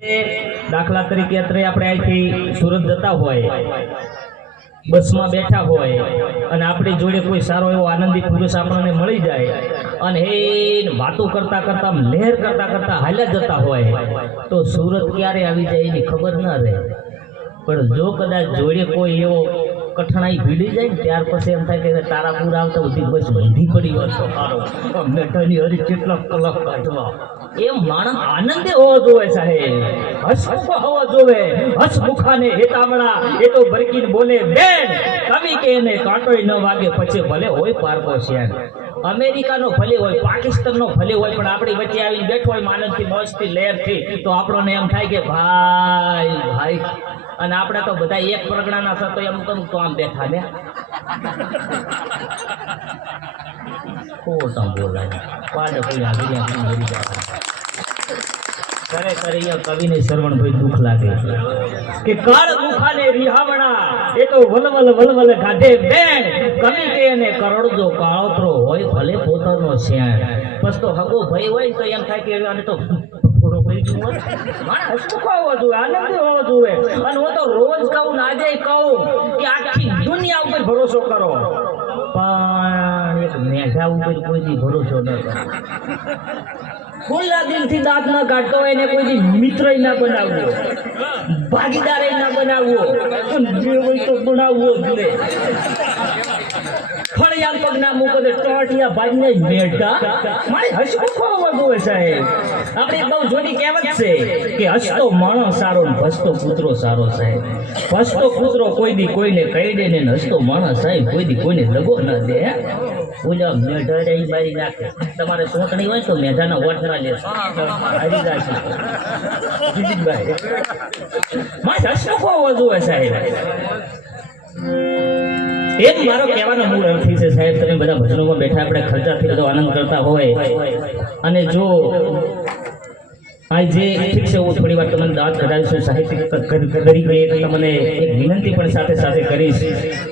દાખલા તરીકે અત્યારે આપણે અહીંથી સુરત જતા હોય, બસમાં બેઠા હોય અને આપણી જોડે કોઈ સારો એવો આનંદી પુરુષ આપણને મળી જાય અને હે વાતો કરતા કરતા લહેર કરતા કરતા હાલ્યા જતા હોય તો સુરત ક્યારે આવી જાય એની ખબર ના રહે. પણ જો કદાચ જોડે કોઈ એવો કઠણાઈ ભીડી જાય ને ત્યાર પછી એમ થાય કે તારાપુર આવતા બધી બસ ઊંધી પડી હોય તો સારો મેઠાની હરી કેટલા કલાક કાઢવા. એમ માણસ આનંદે હોવો જોવે સાહેબ, હસમુખ હોવો જોવે. હસમુખાને હેતામણા એ તો બરકીને બોલે બેન કવિ કે એને કાંટોય ન વાગે પછી ભલે હોય પારકો શેન. અમેરિકાનો ભલે હોય, પાકિસ્તાનનો ભલે હોય, પણ આપણી વચ્ચે આવીને બેઠો હોય આનંદથી મોજથી લહેરથી તો આપણને એમ થાય કે ભાઈ ભાઈ. અને આપણે તો બધા એક પરગણાના છે તો એમ કેમ તો આમ બેઠા ને ખોટા બોલાય પાડે કોઈ આવી ખરેખર અહીંયા કવિને શ્રવણભાઈ દુઃખ લાગે કે કાળ મુખાને રિહામણા એ તો વલવલ વલવલ ગાઢે બેન કવિ કે એને કરોડજો કાળોતરો હોય ભલે પોતાનો શ્યાણ. બસ તો હગો ભાઈ હોય તો એમ થાય કે આને તો થોડો ભાઈ જુઓ હસમુખ હોવો જોઈએ, આનંદ હોવો જોઈએ. અને હું તો રોજ કહું ને આજે કહું કે આખી દુનિયા ઉપર ભરોસો કરો પણ એક મેઘા ઉપર કોઈ દી ભરોસો ન કરો. ખુલ્લા દિલથી દાંત ન કાઢતો હોય એને કોઈ મિત્ર ના બનાવવો, ભાગીદાર ના બનાવવો, જે હોય તો બનાવવો જ લે. ફળિયા પગ ના મૂકો તો ટોટિયા ભાગને મેઢા મારે હસમુખ હોવો જોઈએ સાહેબ. આપણે બહુ જોડી કહેવત છે કે હસતો માણસ સારો ને ભસતો કૂતરો સારો સાહેબ. ભસતો કૂતરો કોઈ દી કોઈને કહી દે ને હસતો માણસ સાહેબ કોઈ દી કોઈને દગો ન દે. બોલો મેઢા રહી મારી નાખે. તમારે સોંટણી હોય તો મેઢાના વોટમાં લે હરિદાસ મારે હસમુખ હોવો જોઈએ સાહેબ. એક મારો કહેવાનો મૂળ અર્થ છે સાહેબ, તમે બધા ભજનોમાં બેઠા આપણે ખર્ચાથી બધો આનંદ કરતા હોય અને જો આજે ઠીક છે હું થોડી વાર તમને દાદ કઢાવીશું સાહિત્ય તરીકે તમને એક વિનંતી પણ સાથે સાથે કરીશ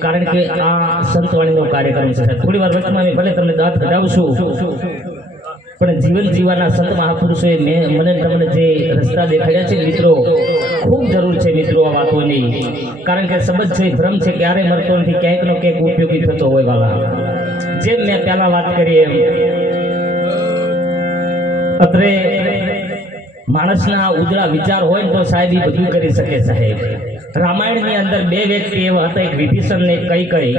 કારણ કે આ સંતવાણીનો કાર્યક્રમ છે. થોડી વાર વચમાં ભલે તમને દાદ કઢાવશું પણ જીવન જીવવાના સંત મહાપુરુષોએ મને તમને જે રસ્તા દેખાડ્યા છે મિત્રો, ખૂબ જરૂર છે મિત્રો આ વાતોની. કારણ કે સંબંધ છે, ભ્રમ છે, ક્યારેય મરતો નથી, ક્યાંક નો ક્યાંક ઉપયોગી થતો હોય વાલા. જેમ મેં પહેલા વાત કરી એમ અત્રે માણસના ઉજળા વિચાર હોય તો સાહેબ એ બધું કરી શકે સાહેબ. રામાયણની અંદર બે વ્યક્તિ એવા હતા, એક વિભીષણ ને કઈ.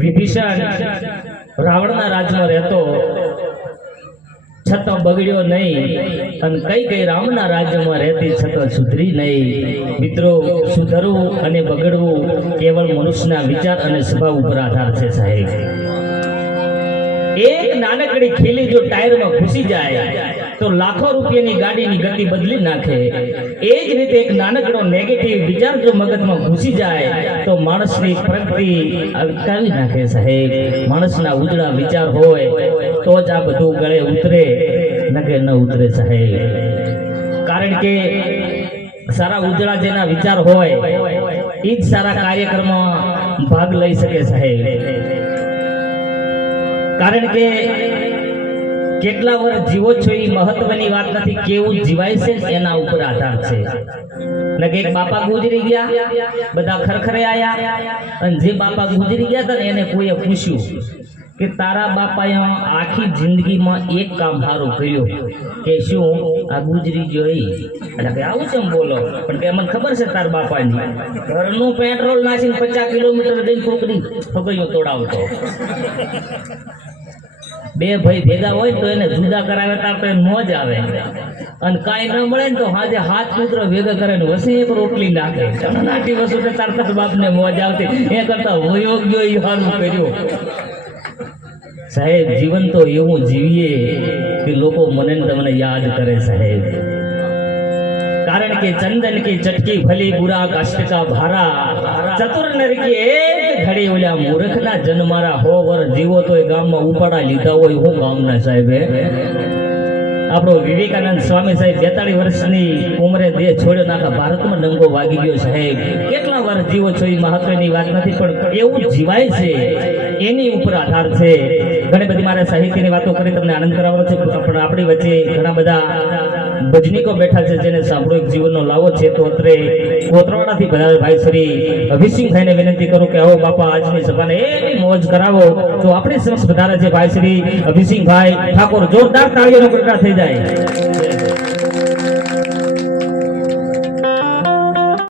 વિભીષણ રાવણના રાજમાં રહેતો છતાં બગડ્યો નહીં અને કઈ રામના રાજ્યમાં રહેતી છતાં સુધરી નહીં. મિત્રો, સુધરવું અને બગડવું કેવળ મનુષ્યના વિચાર અને સ્વભાવ ઉપર આધાર છે સાહેબ. એક નાનકડી ખીલી જો ટાયરમાં ઘૂસી જાય તો લાખો રૂપિયાની ગાડીની ગતિ બદલી નાખે. એ જ રીતે એક નાનકડો નેગેટિવ વિચાર જો મગજમાં ઘૂસી જાય તો માણસની પ્રગતિ અટકાવી નાખે સાહેબ. માણસના ઉજળા વિચાર હોય તો જ આ બધું ગળે ઉતરે, નકે ન ઉતરે સાહેબ. કારણ કે સારા ઉજળા જેના વિચાર હોય એ જ સારા કાર્યક્રમમાં ભાગ લઈ શકે સાહેબ. કારણ કે કેટલા વર્ષ જીવો છો એ મહત્વની વાત નથી, કેવું જીવાય છે એના ઉપર આધાર છે. ને કે એક બાપા ગુજરી ગયા, બધા ખરખરે આયા અને જે બાપા ગુજરી ગયા હતા ને એને કોઈએ પૂછ્યું કે તારા બાપાએ આખી જિંદગીમાં એક કામ સારું કર્યું કે શું? આ ગુજરી ગયો એ. એટલે કે આવું છે બોલો, પણ કે મને ખબર છે તાર બાપાની ઘરનું પેટ્રોલ નાખીને 50 કિલોમીટર જઈને છોકરી ફગૈયો તોડાવતો. બે ભાઈ ભેગા હોય તો એને જુદા કરાવે તો મોજ આવે અને કાંઈ ન મળે ને તો હાજે હાથ પુત્ર ભેગા કરે ને વસી એક રોટલી નાખે. નાટી વસ્તુ તાર બાપને મોજ આવતી એ કરતા વયોગ્ય એ સારું કર્યું સાહેબ. જીવન તો એવું જીવીએ કે લોકો મને તમને યાદ કરે સાહેબ. કારણ કે ચંદન की चटकी भली बुरा कष्ट का भारा, चतुर नर की एक घड़ी ओल्या मूर्खना जन्मारा हो वर जीવો તો એ ગામમાં ઉપાડા લીધા હોય હું ગામના સાહેબ. આપણો વિવેકાનંદ સ્વામી સાહેબ 42 વર્ષની ઉંમરે દેહ છોડ્યો, નાખા ભારતમાં ડંગો વાગી ગયો સાહેબ. કેટલા વર્ષ જીવો છો એ મહત્વની વાત નથી, પણ એવું જીવાય છે એની ઉપર આધાર છે. ઘણી બધી મારે સાહિત્યની વાતો કરી તમને આનંદ કરાવવાનો છે, પણ આપણી વચ્ચે ઘણા બધા ભજનીકો બેઠા છે જેને સાંભળો જીવનનો લાવો છે. તો અત્રે કોતરવાડાથી બધા ભાઈ શ્રી અભિસિંહભાઈને વિનંતી કરું કે આવો બાપા આજની સભાને એવી મોજ કરાવો. તો આપણી સમક્ષ વધારે છે ભાઈ શ્રી અભિસિંહભાઈ ઠાકોર. જોરદાર તાળીઓનો ગણગડા થઈ જાય.